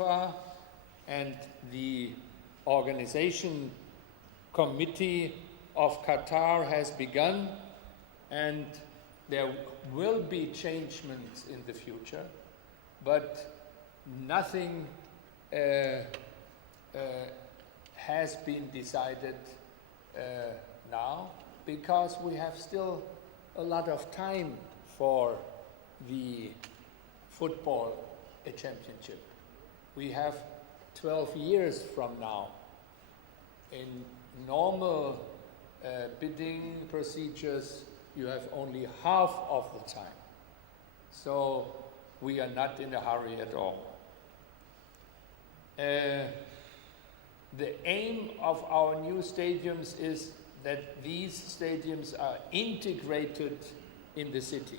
FIFA and the organization committee of Qatar has begun, and there will be changements in the future, but nothing has been decided now, because we have still a lot of time for the football championship. We have 12 years from now. In normal bidding procedures, you have only half of the time. So we are not in a hurry at all. The aim of our new stadiums is that these stadiums are integrated in the city,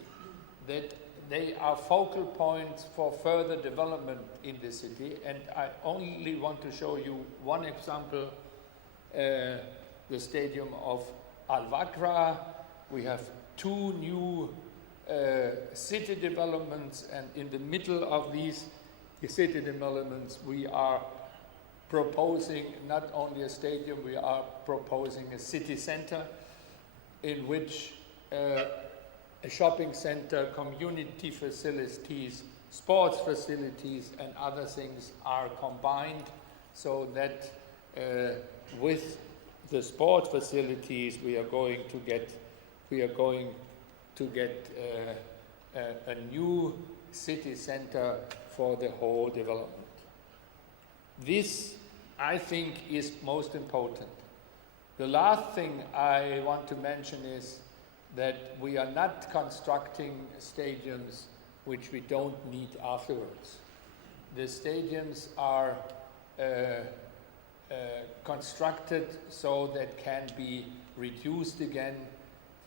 that they are focal points for further development in the city. And I only want to show you one example, the stadium of Al-Wakra. We have two new city developments, and in the middle of these city developments we are proposing not only a stadium, we are proposing a city center in which a shopping center, community facilities, sports facilities and other things are combined, so that with the sport facilities we are going to get a new city center for the whole development. This, I think, is most important. The last thing I want to mention is that we are not constructing stadiums which we don't need afterwards. The stadiums are constructed so that can be reduced again.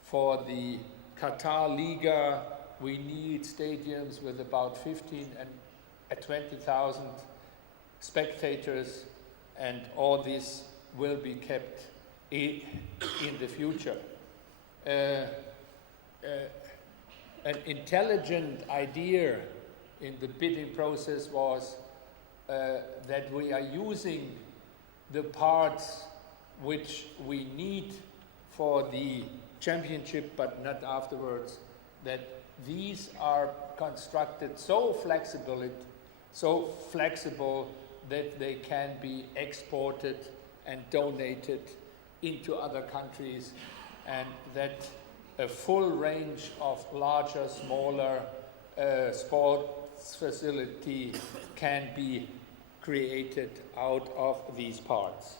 For the Qatar Liga, we need stadiums with about 15 and 20,000 spectators, and all this will be kept in the future. An intelligent idea in the bidding process was that we are using the parts which we need for the championship but not afterwards, that these are constructed so flexible that they can be exported and donated into other countries, and that a full range of larger, smaller sports facility can be created out of these parts.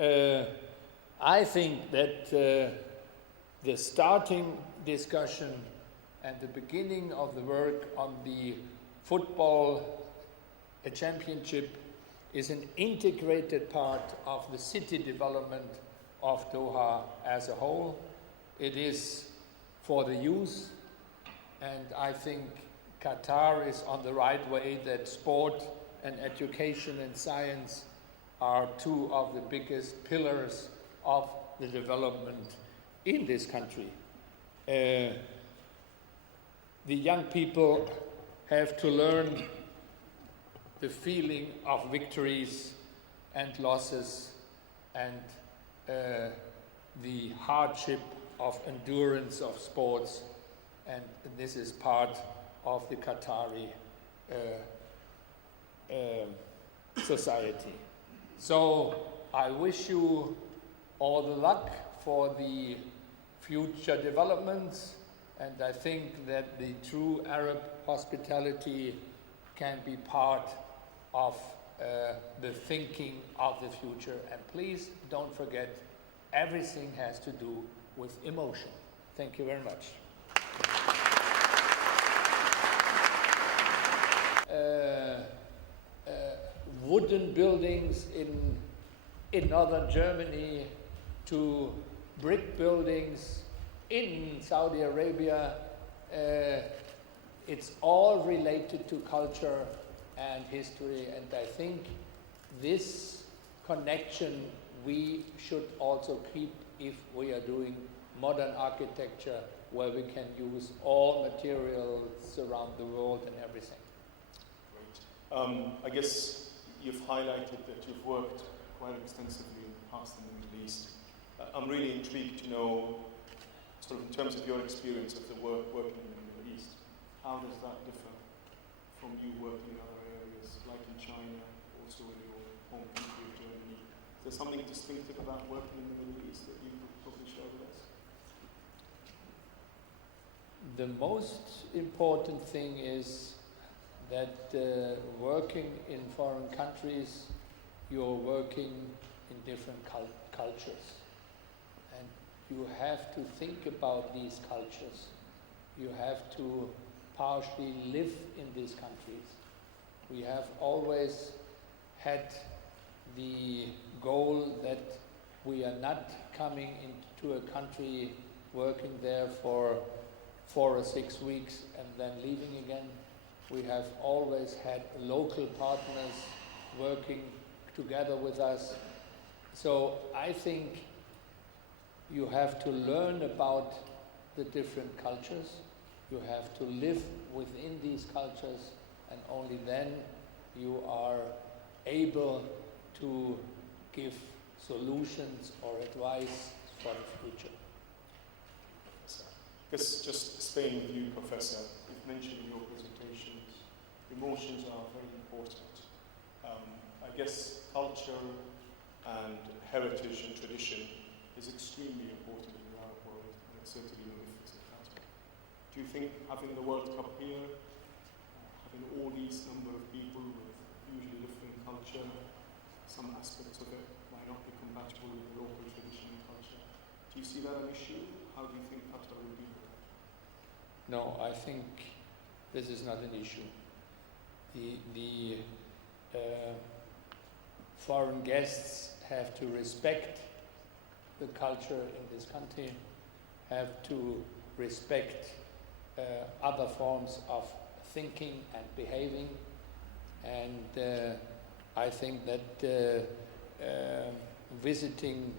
I think that the starting discussion and the beginning of the work on the football championship is an integrated part of the city development of Doha as a whole. It is for the youth, and I think Qatar is on the right way, that sport and education and science are two of the biggest pillars of the development in this country. The young people have to learn the feeling of victories and losses, and the hardship of endurance of sports, and this is part of the Qatari society. So I wish you all the luck for the future developments, and I think that the true Arab hospitality can be part of the thinking of the future. And please don't forget, everything has to do with emotion. Thank you very much. Wooden buildings in northern Germany to brick buildings in Saudi Arabia, it's all related to culture and history, and I think this connection we should also keep if we are doing modern architecture, where we can use all materials around the world and everything. I guess you've highlighted that you've worked quite extensively in the past in the Middle East. I'm really intrigued to know, sort of in terms of your experience of the working in the Middle East, how does that differ from you working in other areas, like in China, also in your home country of Germany? Is there something distinctive about working in the Middle East that you could probably share with us? The most important thing is that working in foreign countries, you're working in different cultures. And you have to think about these cultures. You have to partially live in these countries. We have always had the goal that we are not coming into a country, working there for 4 or 6 weeks and then leaving again. We have always had local partners working together with us. So I think you have to learn about the different cultures. You have to live within these cultures, and only then you are able to give solutions or advice for the future. I guess just staying with you, Professor, you've mentioned in your presentations, emotions are very important. I guess culture and heritage and tradition is extremely important in the Arab world, and it's certainly no difference in Qatar. Do you think having the World Cup here, having all these number of people with usually different culture, some aspects of it might not be compatible with local tradition and culture, do you see that an issue? How do you think Qatar will deal with that? No, I think this is not an issue. The foreign guests have to respect the culture in this country, have to respect other forms of thinking and behaving, and I think that visiting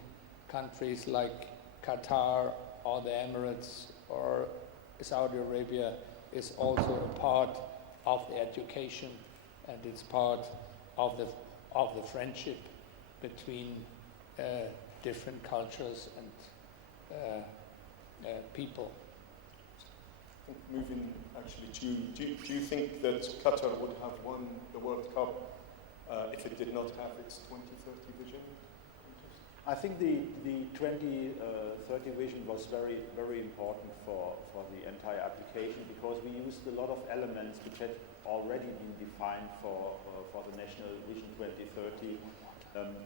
countries like Qatar or the Emirates or Saudi Arabia is also a part of the education, and it's part of the friendship between different cultures and people. Moving actually to, do you think that Qatar would have won the World Cup if it did not have its 2030 vision? I think the 2030 vision was very, very important for the entire application, because we used a lot of elements which had already been defined for the National Vision 2030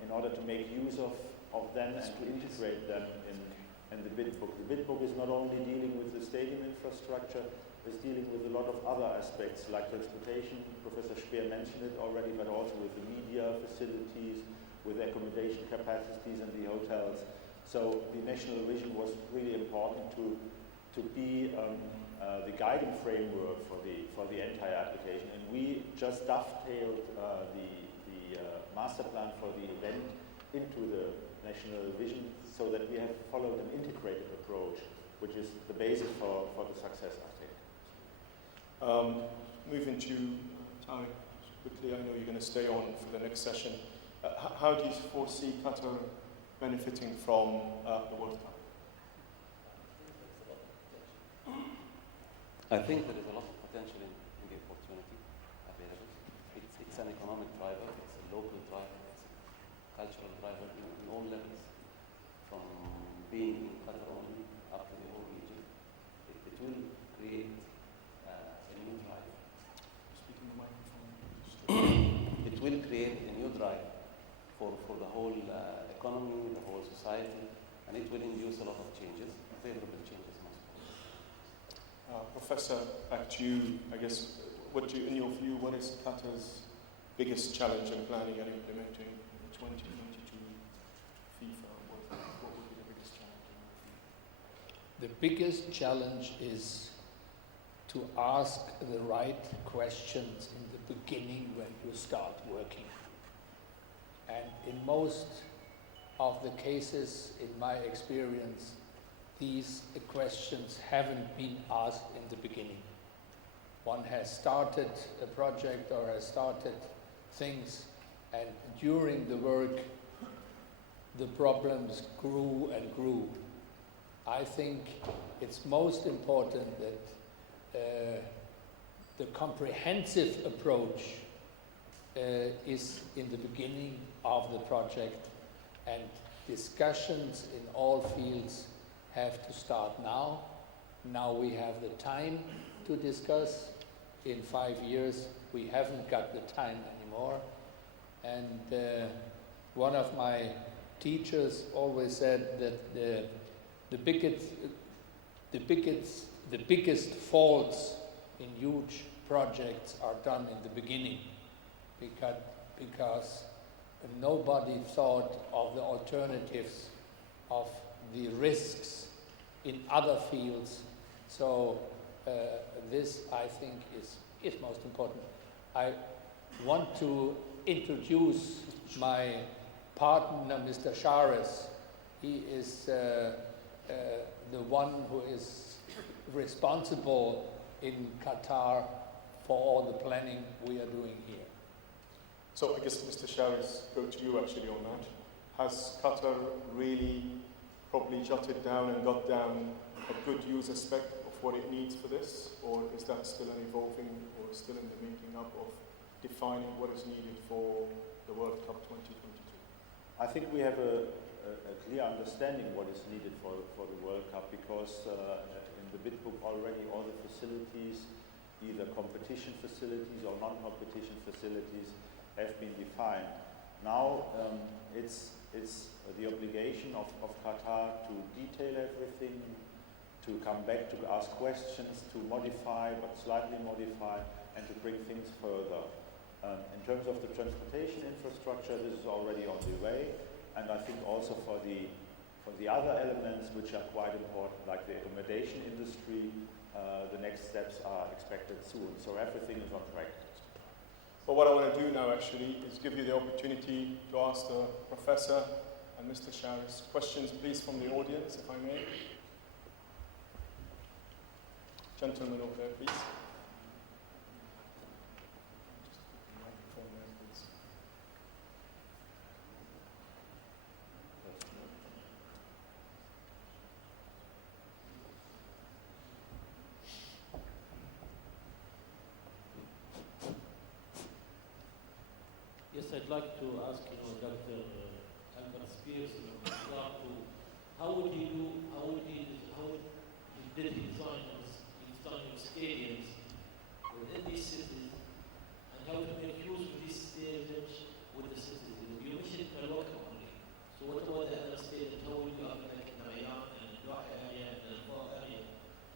in order to make use of them and to integrate them in the bid book. The bid book is not only dealing with the stadium infrastructure, it's dealing with a lot of other aspects like transportation. Professor Speer mentioned it already, but also with the media facilities, with accommodation capacities in the hotels. So the national vision was really important to be the guiding framework for the entire application. And we just dovetailed the master plan for the event into the national vision, so that we have followed an integrated approach, which is the basis for the success, I think. Moving to Tariq quickly, I know you're going to stay on for the next session. How do you foresee Qatar benefiting from the World Cup? I think there is a lot of potential in the opportunity available. It's an economic driver, it's a local driver, it's a cultural driver in all levels, from being in Qatar only up to the whole region. It will create a new drive. Speaking the microphone. It will create a new drive for the whole economy, the whole society, and it will induce a lot of changes, favorable changes. Professor, back to you. I guess, in your view, what is Qatar's biggest challenge in planning and implementing the 2022 FIFA World Cup? What would be the biggest challenge? The biggest challenge is to ask the right questions in the beginning when you start working. And in most of the cases, in my experience, these questions haven't been asked in the beginning. one has started a project or has started things, and during the work, the problems grew and grew. I think it's most important that the comprehensive approach is in the beginning of the project, and discussions in all fields have to start now. Now we have the time to discuss. In 5 years, we haven't got the time anymore. And one of my teachers always said that the biggest faults in huge projects are done in the beginning, because nobody thought of the alternatives, of the risks in other fields. So this, I think, is most important. I want to introduce my partner, Mr. Shares. He is the one who is responsible in Qatar for all the planning we are doing here. So I guess, Mr. Shares, go to you actually on that. Has Qatar really probably jotted down and got down a good user spec of what it needs for this? Or is that still an evolving, or still in the making up of defining what is needed for the World Cup 2022? I think we have a clear understanding what is needed for the World Cup, because in the bid book already all the facilities, either competition facilities or non-competition facilities, have been defined. Now it's the obligation of Qatar to detail everything, to come back, to ask questions, to modify, but slightly modify, and to bring things further. In terms of the transportation infrastructure, this is already on the way, and I think also for the other elements which are quite important, like the accommodation industry, the next steps are expected soon. So everything is on track. But what I want to do now actually is give you the opportunity to ask the Professor and Mr. Shares questions, please, from the audience, if I may. Gentleman over there, please. Yes, I'd like to ask, Dr. Speer, how did he design your stadiums within these cities, and how to make use of these stadiums with the cities? You mentioned Mallorca only, so what about the other stadiums? How will you have like Rayyan and Gharafa area and the Buro area?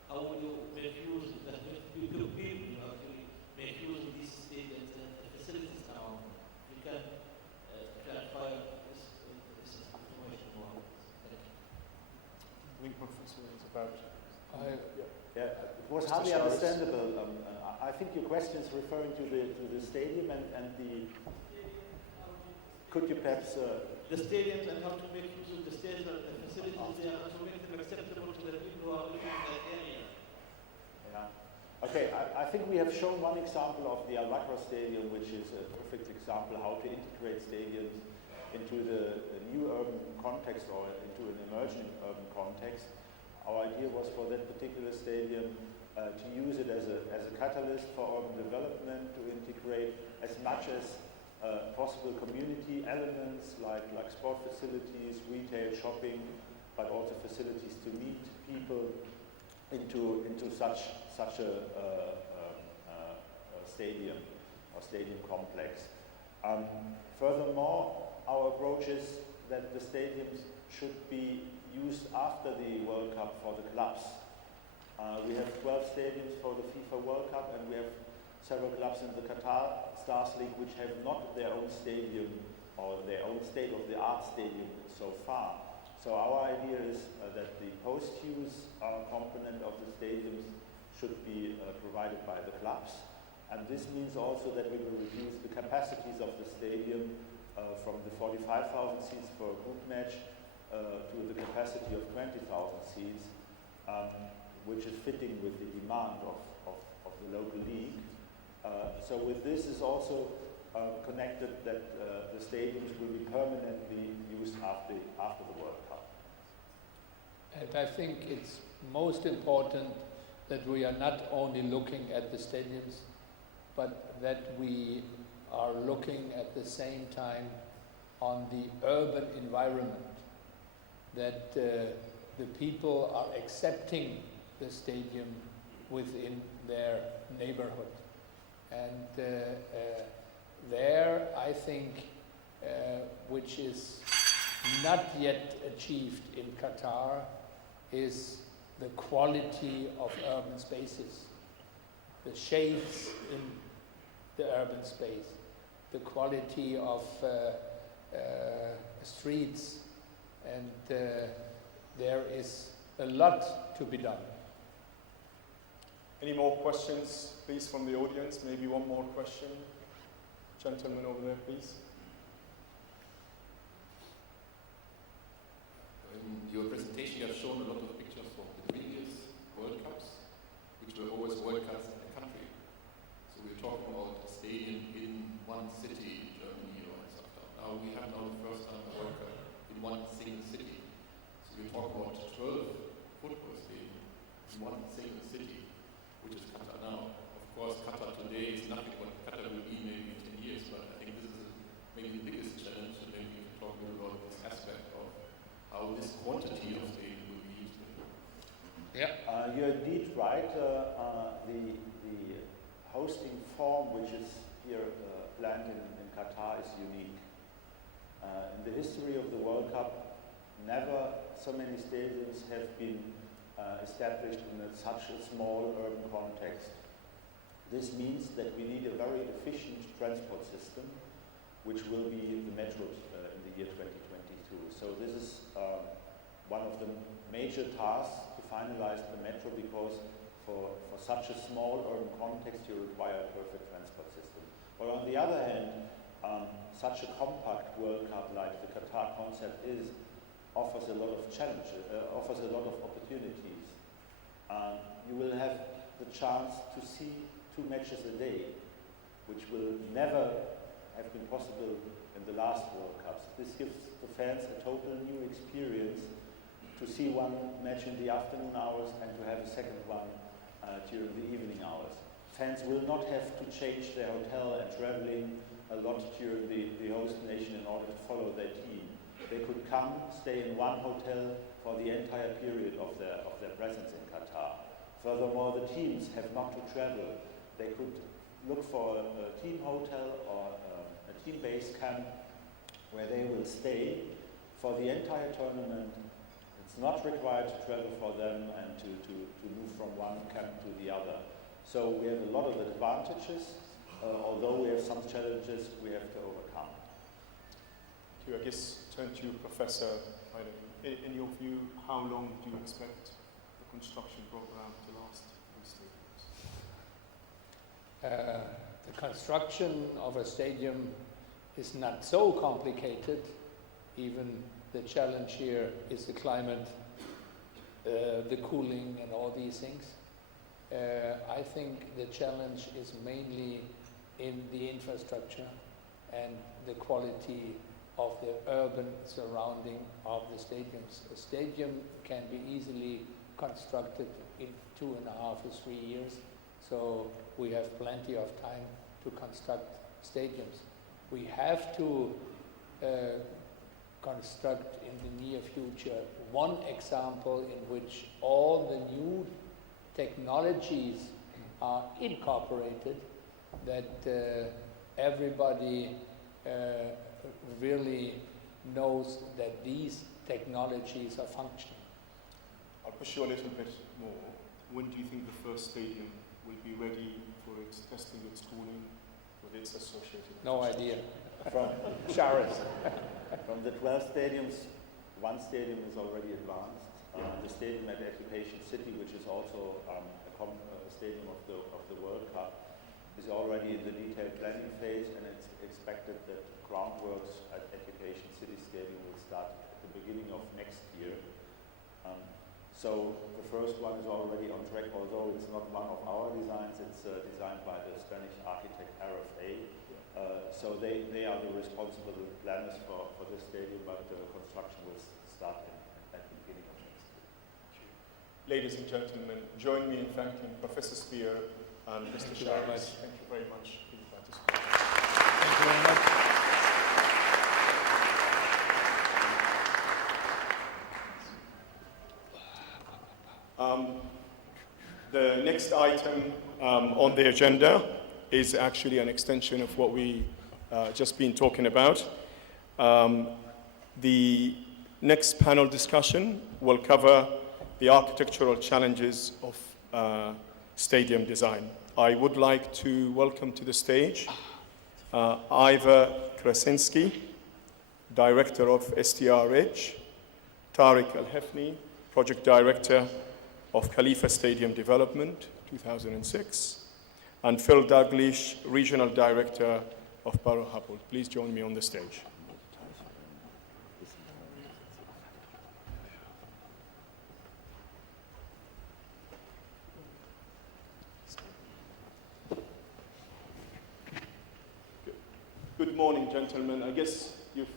How will you make use of that? People actually make use of these stadiums and the facilities around them. You can clarify this information more. Thank you. I think Professor is about. Yeah, it was Mr. hardly Shares. understandable. I think your question is referring to the stadium and the. Could you perhaps? The stadiums and how to make use of the stadiums and the facilities there, and to make them acceptable to the people who are living in that area. Yeah. Okay, I think we have shown one example of the Al Bakra Stadium, which is a perfect example how to integrate stadiums into the new urban context or into an emerging urban context. Our idea was for that particular stadium to use it as a catalyst for urban development, to integrate as much as possible community elements like sport facilities, retail, shopping, but also facilities to meet people into such a stadium or stadium complex. Furthermore, our approach is that the stadiums should be used after the World Cup for the clubs. We have 12 stadiums for the FIFA World Cup, and we have several clubs in the Qatar Stars League which have not their own stadium or their own state-of-the-art stadium so far. So our idea is that the post-use component of the stadiums should be provided by the clubs. And this means also that we will reduce the capacities of the stadium from the 45,000 seats for a group match to the capacity of 20,000 seats, which is fitting with the demand of the local league. So with this is also connected that the stadiums will be permanently used after the World Cup. And I think it's most important that we are not only looking at the stadiums, but that we are looking at the same time on the urban environment, that the people are accepting the stadium within their neighborhood. And there, I think, which is not yet achieved in Qatar, is the quality of urban spaces, the shades in the urban space, the quality of streets, and there is a lot to be done. Any more questions, please, from the audience? Maybe one more question. Gentleman over there, please. In your presentation, you have shown a lot of pictures from the previous World Cups, which were always World Cups in a country. So we're talking about a stadium in one city, Germany or stuff. Now we have the first time a World Cup in one single city. So we're talking about 12 football stadiums in one single city, which is Qatar now. Of course, Qatar today is nothing what Qatar will be maybe in 10 years, but I think this is maybe the biggest challenge, and maybe we can talk a little about this aspect of how this quantity of stadium will be used. Yeah. You're indeed right. The hosting form which is here planned in Qatar is unique. In the history of the World Cup, never so many stadiums have been established in such a small urban context. This means that we need a very efficient transport system, which will be the metro in the year 2022. So this is one of the major tasks to finalize the metro, because for such a small urban context you require a perfect transport system. But on the other hand, such a compact World Cup like the Qatar concept offers a lot of challenges, offers a lot of opportunities. You will have the chance to see 2 matches a day, which will never have been possible in the last World Cups. This gives the fans a total new experience to see one match in the afternoon hours and to have a second one during the evening hours. Fans will not have to change their hotel and traveling a lot during the host nation in order to follow their team. They could come, stay in one hotel for the entire period of their presence in Qatar. Furthermore, the teams have not to travel. They could look for a team hotel or a team-based camp where they will stay for the entire tournament. It's not required to travel for them and to move from one camp to the other. So we have a lot of advantages, although we have some challenges we have to overcome. I guess turn to you, Professor. In your view, how long do you expect the construction program to last in stadiums? The construction of a stadium is not so complicated. Even the challenge here is the climate, the cooling and all these things. I think the challenge is mainly in the infrastructure and the quality of the urban surrounding of the stadiums. A stadium can be easily constructed in 2.5 or 3 years, so we have plenty of time to construct stadiums. We have to construct in the near future one example in which all the new technologies are incorporated, that everybody really knows that these technologies are functioning. I'll push you a little bit more. When do you think the first stadium will be ready for its testing, its cooling, with its associated? No idea. From Showers. From the 12 stadiums, one stadium is already advanced. The stadium at Education City, which is also a stadium of the World Cup, is already in the detailed planning phase, and it's expected that groundworks at Education City Stadium will start at the beginning of next year. So the first one is already on track, although it's not one of our designs. It's designed by the Spanish architect RFA. So they are the responsible planners for this stadium, but the construction will start at the beginning of next year. Ladies and gentlemen, join me in thanking Professor Speer and Mr. Shires. Thank you very much for your participation. Thank you very much. The next item on the agenda is actually an extension of what we just been talking about. The next panel discussion will cover the architectural challenges of stadium design. I would like to welcome to the stage Ivar Krasinski, Director of STR-EDGE, Tariq Hefny, Project Director of Khalifa Stadium Development, 2006, and Phil Dalglish, Regional Director of Buro Happold. Please join me on the stage. Good morning, gentlemen. I guess you've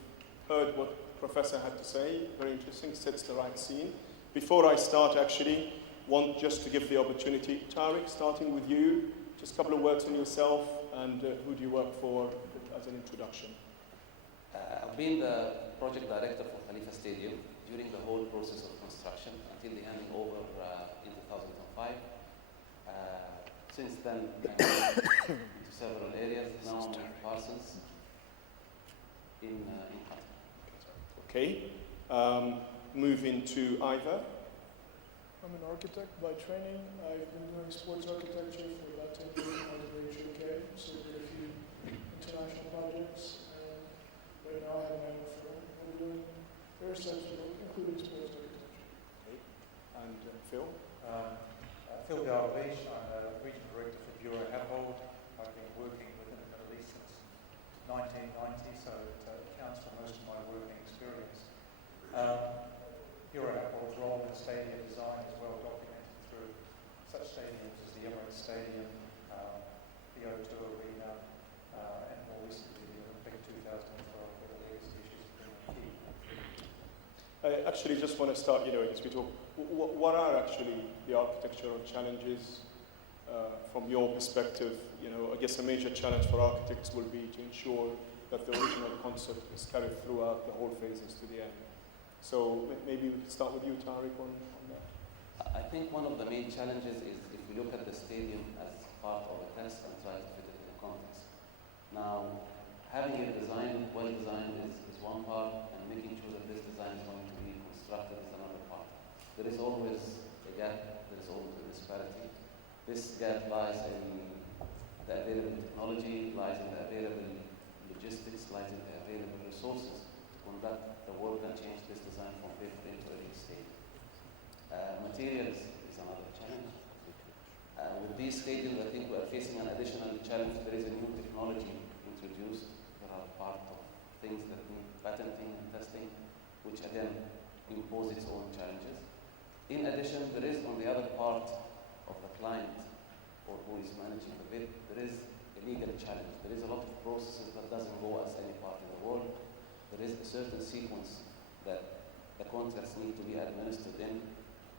heard what Professor had to say. Very interesting, sets the right scene. Before I start, actually, want just to give the opportunity. Tariq, starting with you, just a couple of words on yourself and who do you work for as an introduction. I've been the project director for Khalifa Stadium during the whole process of construction until the handing over in 2005. Since then, I moved into several areas. Now I'm with Parsons in Qatar. Okay. Moving to Ivar. I'm an architect by training. I've been doing sports architecture for about 10 years now at the UK, so did a few international projects, and right now I have my own firm. We're doing various types of work, including sports architecture. Okay. And Phil? Phil Dalglish, I'm a regional director for Buro Happold. I've been working within the Middle East since 1990, so it accounts for most of my working experience. Buro Happold's role in stadium design is well documented through such stadiums as the Emirates Stadium, the O2 Arena, and more recently the Olympic 2012, where the legacy issues have been key. I actually just want to start, as we talk, what are actually the architectural challenges from your perspective? I guess a major challenge for architects will be to ensure that the original concept is carried throughout the whole phases to the end. So maybe we can start with you, Tariq, on that. I think one of the main challenges is if we look at the stadium as part of a test and try to fit it in the context. Now, having it designed, well designed is one part, and making sure that this design is going to be constructed is another part. There is always a gap, there is always a disparity. This gap lies in the available technology, lies in the available logistics, lies in the available resources to conduct the work and change this design from paper into a real state. Materials is another challenge. With these stadiums, I think we are facing an additional challenge. There is a new technology introduced. There are part of things that need patenting and testing, which again impose its own challenges. In addition, there is on the other part of the client or who is managing the bid, there is a legal challenge. There is a lot of processes that doesn't go as any part in the world. There is a certain sequence that the contracts need to be administered in.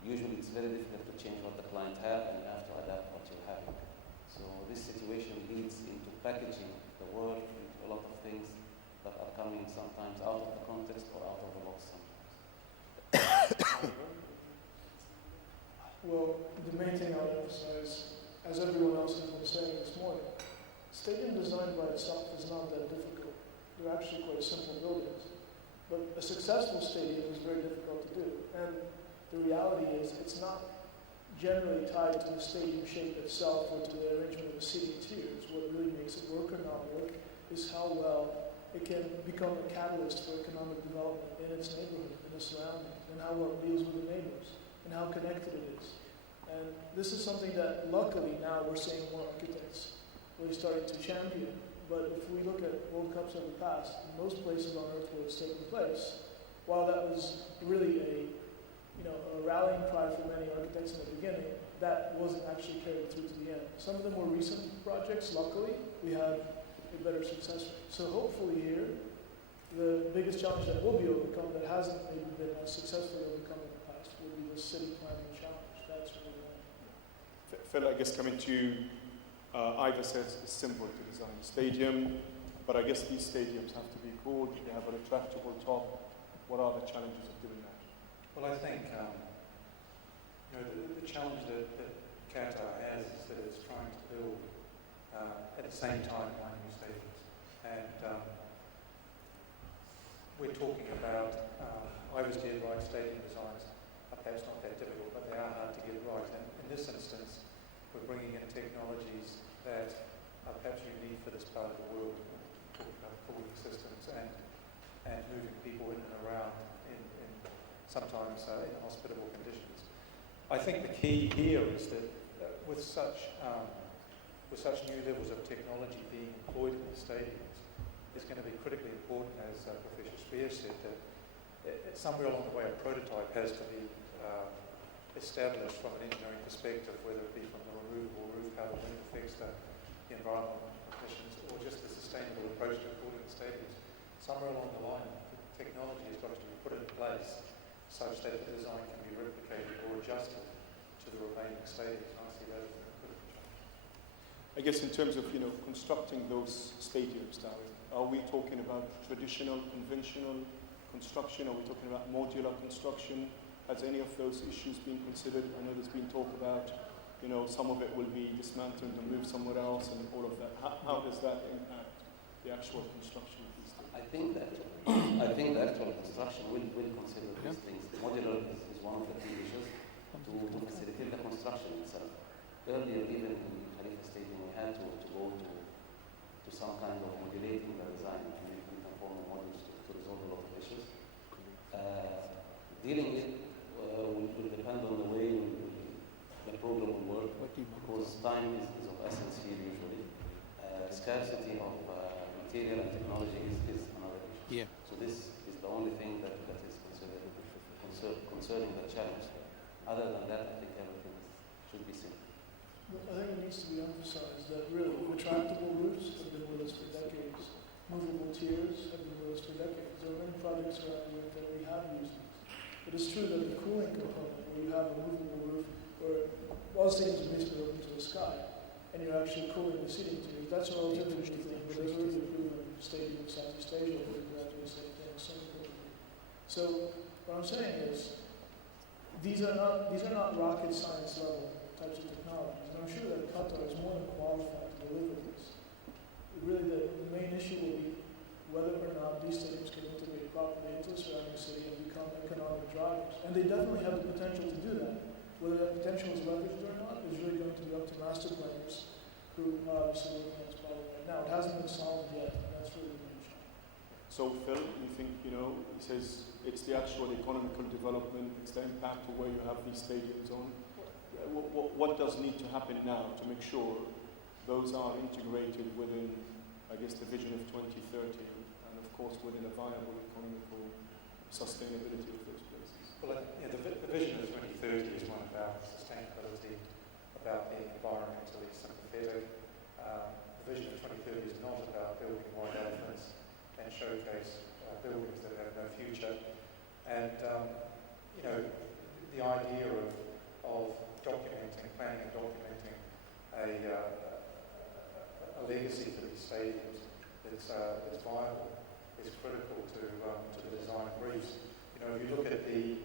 Usually it's very difficult to change what the client has, and you have to adapt what you're having. So this situation leads into packaging the work into a lot of things that are coming sometimes out of the context or out of the box sometimes. Well, the main thing I would emphasize, as everyone else has been saying this morning, stadium design by itself is not that difficult. They're actually quite simple buildings. But a successful stadium is very difficult to do. And the reality is it's not generally tied to the stadium shape itself or to the arrangement of the seating tiers. What really makes it work or not work is how well it can become a catalyst for economic development in its neighborhood, in the surroundings, and how well it deals with the neighbors, and how connected it is. And this is something that luckily now we're seeing more architects really starting to champion. But if we look at World Cups of the past, in most places on Earth where it's taken place, while that was really a a rallying cry for many architects in the beginning, that wasn't actually carried through to the end. Some of the more recent projects, luckily, we have a better success rate. So hopefully here, the biggest challenge that will be overcome, that hasn't maybe been as successfully overcome in the past, will be the city planning challenge. That's what we want. Phil, I guess coming to you, Ivar says it's simple to design a stadium, but I guess these stadiums have to be cool, they have a retractable top. What are the challenges of doing that? Well, I think the challenge that Qatar has is that it's trying to build at the same time 9 new stadiums. And we're talking about, I was did right, stadium designs are perhaps not that difficult, but they are hard to get right. And in this instance, we're bringing in technologies that are perhaps unique for this part of the world. We're talking about cooling systems and moving people in and around in sometimes in hospitable conditions. I think the key here is that with such new levels of technology being employed in the stadiums, it's going to be critically important, as Professor Speer said, that somewhere along the way a prototype has to be established from an engineering perspective, whether it be from the removable roof, how the wind affects the environmental conditions, or just the sustainable approach to building the stadiums. Somewhere along the line, the technology has got to be put in place such that the design can be replicated or adjusted to the remaining stadiums. And I see that as a critical challenge. I guess in terms of constructing those stadiums, Tariq, are we talking about traditional, conventional construction? Are we talking about modular construction? Has any of those issues been considered? I know there's been talk about, some of it will be dismantled and moved somewhere else and all of that. How does that impact the actual construction of these things? I think the actual construction will consider these things. Modular is one of the key issues to facilitate the construction itself. Earlier, even in Khalifa Stadium, we had to go to some kind of modulating the design and making conformal modules to resolve a lot of issues. Dealing it will depend on the way the program will work, because time is of essence here usually. Scarcity of material and technology is another issue. Yeah. So this is the only thing that is concerning the challenge. Other than that, I think everything should be simple. I think it needs to be emphasized that really retractable roofs have been with us for decades. Movable tiers have been with us for decades. There are many projects around Europe that we have used these. It is true that the cooling component, where you have a movable roof, where all stadiums are basically open to the sky, and you're actually cooling the seating tiers, that's a relatively new thing. But there's already a proven stadium in Southeast Asia where you can do the same thing. So what I'm saying is, these are not rocket science level types of technologies. And I'm sure that Qatar is more than qualified to deliver this. Really, the main issue will be whether or not these stadiums can integrate properly into the surrounding city and become economic drivers. And they definitely have the potential to do that. Whether that potential is leveraged or not is really going to be up to master planners who are obviously looking at this problem right now. It hasn't been solved yet, and that's really the main challenge. So Phil, you think, he says it's the actual economical development, it's the impact of where you have these stadiums on. What does need to happen now to make sure those are integrated within, I guess, the vision of 2030 and, of course, within a viable economical sustainability of those places? Well, the vision of 2030 is one about sustainability, about being environmentally sympathetic. The vision of 2030 is not about building white elephants and showcase buildings that have no future. And, the idea of planning and documenting a legacy for these stadiums that's viable is critical to the design briefs. If you look at the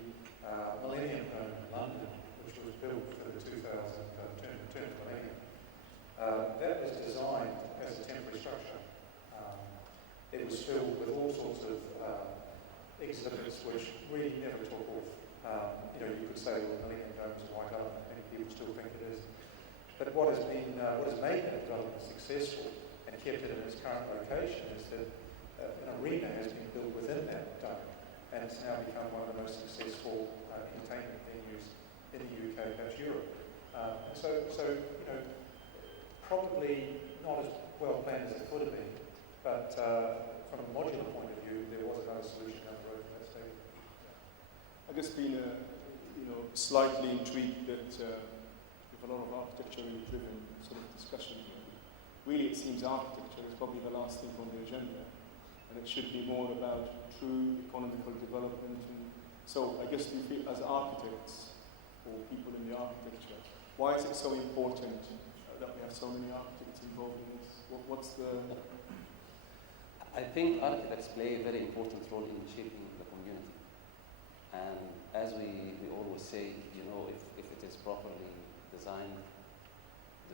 Millennium Dome in London, which was built for the 2000 turn of the millennium, that was designed as a temporary structure. It was filled with all sorts of exhibits which really never took off. You could say, well, Millennium Dome is a white elephant. Many people still think it is. But what has made that development successful and kept it in its current location is that an arena has been built within that dome, and it's now become one of the most successful entertainment venues in the UK, perhaps Europe. Probably not as well planned as it could have been, but from a modular point of view, there was another solution down the road for that stadium. I guess being slightly intrigued that with a lot of architecture-driven sort of discussion here, really it seems architecture is probably the last thing on the agenda, and it should be more about true economical development. And so I guess you feel, as architects or people in the architecture, why is it so important that we have so many architects involved in this? What's the... I think architects play a very important role in shaping the community. And as we always say, you know, if it is properly designed,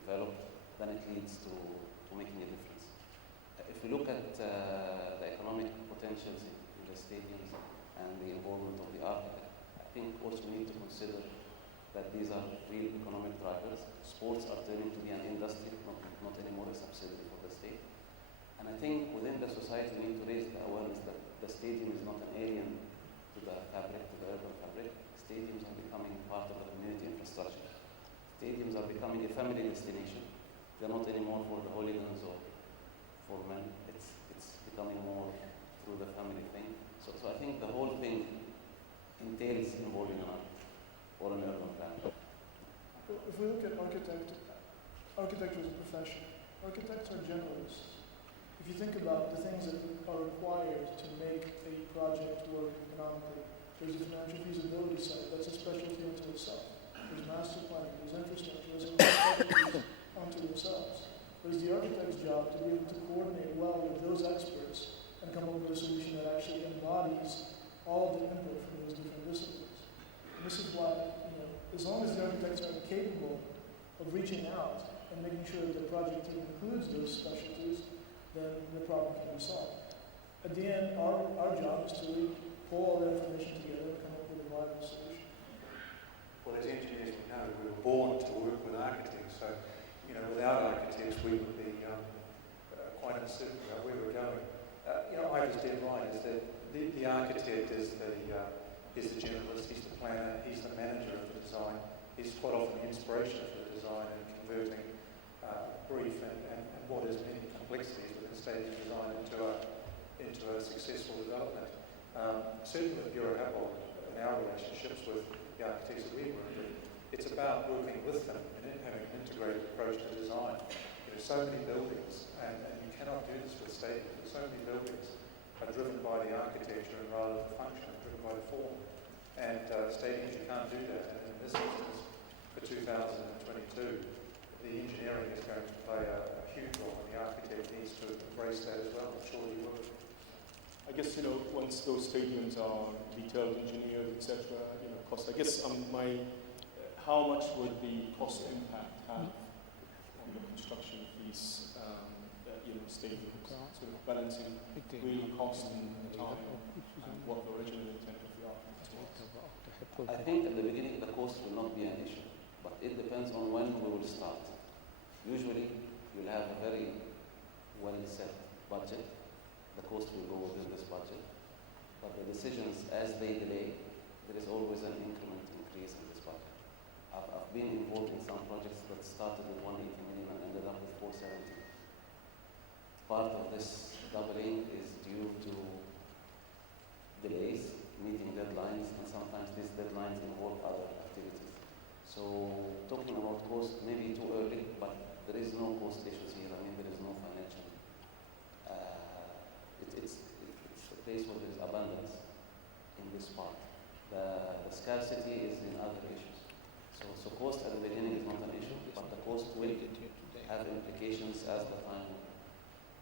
developed, then it leads to making a difference. If we look at the economic potentials in the stadiums and the involvement of the architect, I think also we need to consider that these are real economic drivers. Sports are turning to be an industry, not anymore a subsidiary for the state. And I think within the society we need to raise the awareness that the stadium is not an alien to the fabric, to the urban fabric. Stadiums are becoming part of the community infrastructure. Stadiums are becoming a family destination. They're not anymore for the hooligans or for men. It's becoming more through the family thing. So I think the whole thing entails involving an art or an urban plan. If we look at architecture as a profession, architects are generalists. If you think about the things that are required to make a project work economically, there's a financial feasibility side, that's a specialty unto itself. There's master planning, there's infrastructure, those are specialties unto themselves. But it's the architect's job to be able to coordinate well with those experts and come up with a solution that actually embodies all of the input from those different disciplines. And this is why, you know, as long as the architects are capable of reaching out and making sure that the project team includes those specialties, then the problem can be solved. At the end, our job is to really pull all that information together and come up with a viable solution. Well, as engineers, we know we were born to work with architects, so, you know, without architects, we would be quite uncertain about where we're going. You know, Ivar's dead right, is that the architect is the generalist, he's the planner, he's the manager of the design, he's quite often the inspiration of the design and converting brief and what is many complexities within stadium design into a successful development. Certainly with Buro Happold and our relationships with the architects that we work with, it's about working with them and having an integrated approach to design. There are so many buildings, and you cannot do this with stadiums. So many buildings are driven by the architecture and rather than the function, driven by the form. And stadiums, you can't do that. And in this instance, for 2022, the engineering is going to play a huge role, and the architect needs to embrace that as well. I'm sure he will. I guess, you know, once those stadiums are detailed engineered, etc., you know, cost. I guess how much would the cost impact have on the construction of these, you know, stadiums? Sort of balancing real cost and time and what the original intent of the architect was. I think at the beginning the cost will not be an issue, but it depends on when we will start. Usually you'll have a very well set budget. The cost will go within this budget, but the decisions, as they delay, there is always an increment increase in this budget. I've been involved in some projects that started with 180 million and ended up with 470. Part of this doubling is due to delays, meeting deadlines, and sometimes these deadlines involve other activities. So talking about cost may be too early, but there is no cost issues here. I mean, there is no financial. It's a place where there is abundance in this part. The scarcity is in other issues. So cost at the beginning is not an issue, but the cost will have implications as the time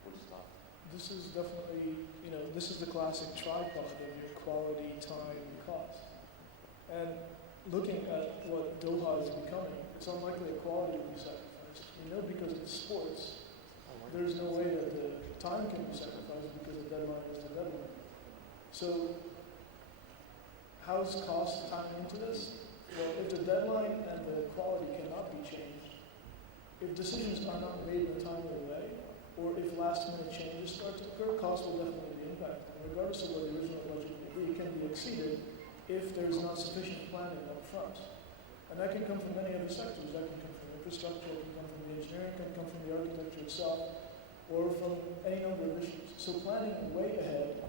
will start. This is definitely, you know, this is the classic tripod of quality, time, and cost. And looking at what Doha is becoming, it's unlikely that quality will be sacrificed. We know because it's sports, there's no way that the time can be sacrificed because the deadline is the deadline. So how is cost tying into this? Well, if the deadline and the quality cannot be changed, if decisions are not made in a timely way, or if last-minute changes start to occur, cost will definitely be impacted. And regardless of what the original budget may be, it can be exceeded if there's not sufficient planning up front. And that can come from many other sectors. That can come from infrastructure, it can come from the engineering, it can come from the architecture itself, or from any number of issues. So planning way ahead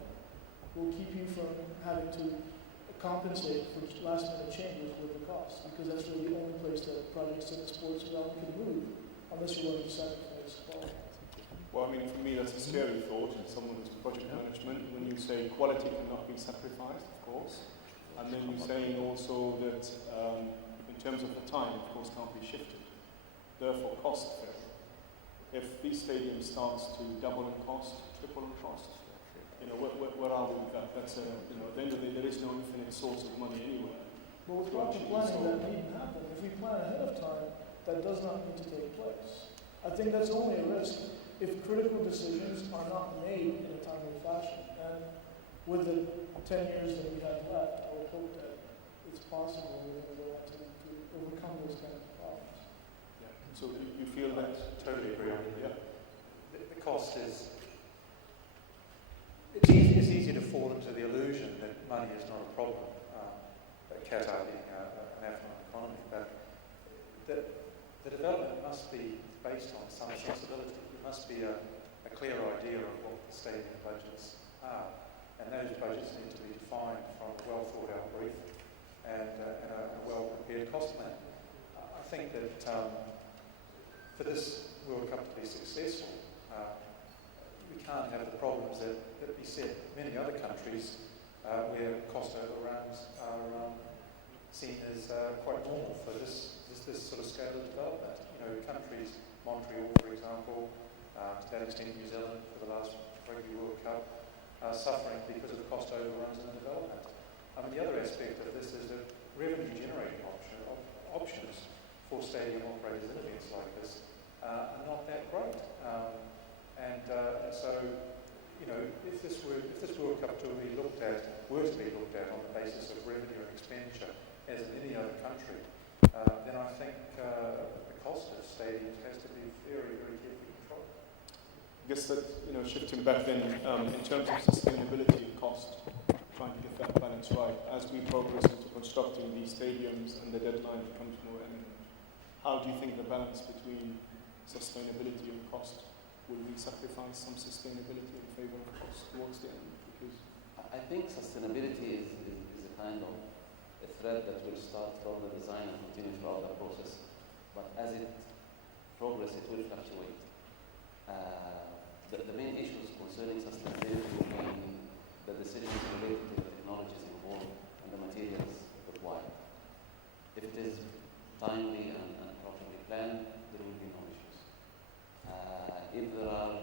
will keep you from having to compensate for last-minute changes with the cost, because that's really the only place that projects in the sports realm can move, unless you're willing to sacrifice quality. Well, I mean, for me, that's a scary thought in someone who's project management, when you say quality cannot be sacrificed, of course, and then you're saying also that in terms of the time, of course, can't be shifted. Therefore, cost fail. If these stadiums starts to double in cost, triple in cost, you know, where are we with that? That's at the end of the day, there is no infinite source of money anywhere. But with proper planning, that needn't happen. If we plan ahead of time, that does not need to take place. I think that's only a risk if critical decisions are not made in a timely fashion. And with the 10 years that we have left, I would hope that it's possible to overcome those kind of problems. Yeah. So you feel that? Totally agree on you. Yeah. The cost is, it's easy to fall into the illusion that money is not a problem, Qatar being an affluent economy, but the development must be based on some sensibility. There must be a clear idea of what the stadium budgets are, and those budgets need to be defined from a well thought out brief and a well prepared cost plan. I think that for this World Cup to be successful, we can't have the problems that beset many other countries where cost overruns are seen as quite normal for this sort of scale of development. You know, countries, Montreal, for example, to that extent New Zealand for the last Rugby World Cup, are suffering because of the cost overruns in the development. I mean, the other aspect of this is that revenue generating options for stadium operators in events like this are not that great. And so, you know, if this World Cup were to be looked at on the basis of revenue and expenditure, as in any other country, then I think the cost of stadiums has to be very, very carefully controlled. I guess that, you know, shifting back then, in terms of sustainability and cost, trying to get that balance right, as we progress into constructing these stadiums and the deadline becomes more imminent, how do you think the balance between sustainability and cost? Will we sacrifice some sustainability in favor of cost towards the end? Because I think sustainability is a kind of a thread that will start from the design and continue throughout the process. But as it progresses, it will fluctuate. The main issues concerning sustainability will be the decisions related to the technologies involved and the materials required. If it is timely and properly planned, there will be no issues. If there are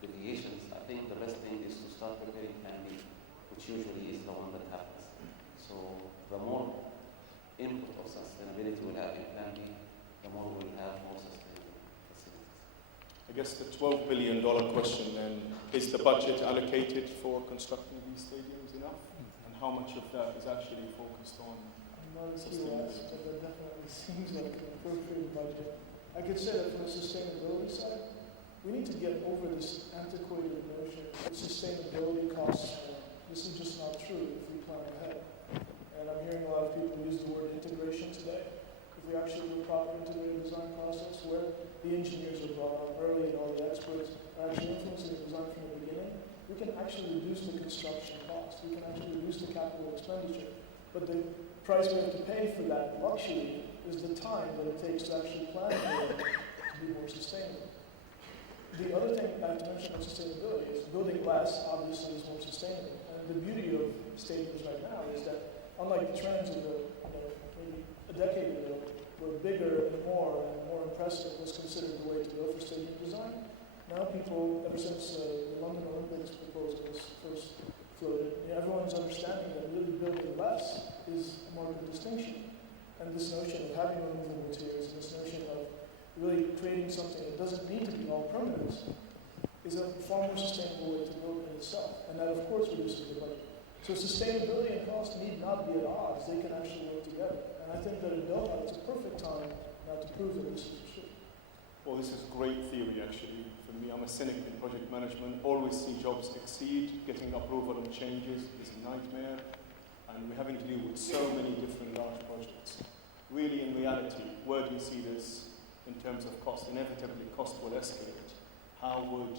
deviations, I think the best thing is to start preparing Plan B, which usually is the one that happens. So the more input of sustainability we'll have in Plan B, the more we'll have more sustainable facilities. I guess the $12 billion question then, is the budget allocated for constructing these stadiums enough? And how much of that is actually focused on I'm not a QS, but that definitely seems like an appropriate budget. I could say that from the sustainability side, we need to get over this antiquated notion that sustainability costs more. This is just not true if we plan ahead. And I'm hearing a lot of people use the word integration today. If we actually do a proper integrated design process where the engineers are brought up early and all the experts are actually influencing the design from the beginning, we can actually reduce the construction cost. We can actually reduce the capital expenditure. But the price we have to pay for that luxury is the time that it takes to actually plan for it to be more sustainable. The other thing I have to mention about sustainability is building less obviously is more sustainable. And the beauty of stadiums right now is that unlike the trends of maybe a decade ago, where bigger and more impressive was considered the way to go for stadium design, now people, ever since the London Olympics proposal was first floated, everyone's understanding that really building less is a market distinction. And this notion of having removable materials, and this notion of really creating something that doesn't need to be all permanent is a far more sustainable way to build in itself. And that, of course, reduces the budget. So sustainability and cost need not be at odds. They can actually work together. And I think that in Doha, it's a perfect time now to prove that this is true. Well, this is great theory, actually. For me, I'm a cynic in project management. Always see jobs exceed. Getting approval on changes is a nightmare. And we're having to deal with so many different large projects. Really, in reality, where do you see this in terms of cost? Inevitably, cost will escalate. How would,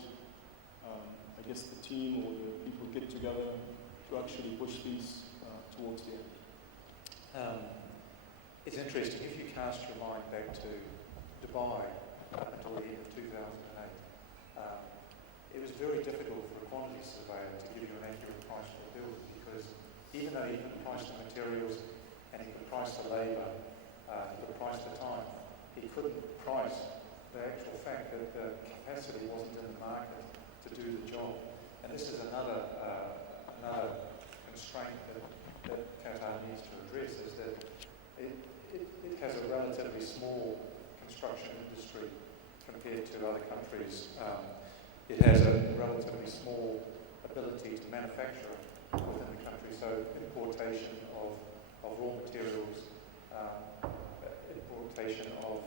I guess, the team or the people get together to actually push these towards the end? It's interesting, if you cast your mind back to Dubai until the end of 2008, it was very difficult for a quantity surveyor to give you an accurate price for a building, because even though he could price the materials and he could price the labour, he could price the time, he couldn't price the actual fact that the capacity wasn't in the market to do the job. And this is another constraint that Qatar needs to address, is that it has a relatively small construction industry compared to other countries. It has a relatively small ability to manufacture within the country, so importation of raw materials, importation of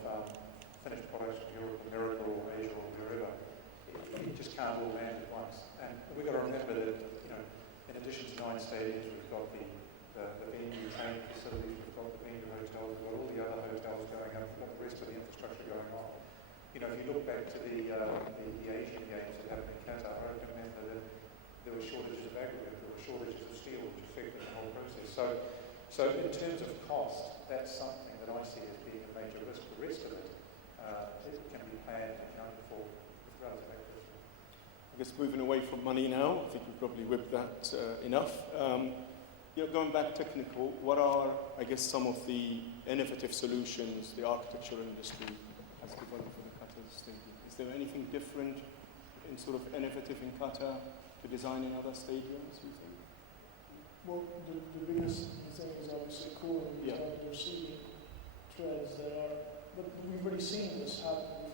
finished products from Europe, America or Asia or wherever, it just can't all land at once. And we've got to remember that, in addition to 9 stadiums, we've got the venue training facilities, we've got the venue hotels, we've got all the other hotels going up, we've got the rest of the infrastructure going on. If you look back to the Asian Games that happened in Qatar, I remember that there were shortages of aggregate, there were shortages of steel, which affected the whole process. So in terms of cost, that's something that I see as being a major risk. The rest of it, it can be planned and accounted for with relative accuracy. I guess moving away from money now, I think we've probably whipped that enough. Going back technical, what are, I guess, some of the innovative solutions the architecture industry has developed for the Qatar stadium? Is there anything different and sort of innovative in Qatar to design in other stadiums, you think? Well, the biggest thing is obviously cooling. There's seating treads that are, but we've already seen this happen.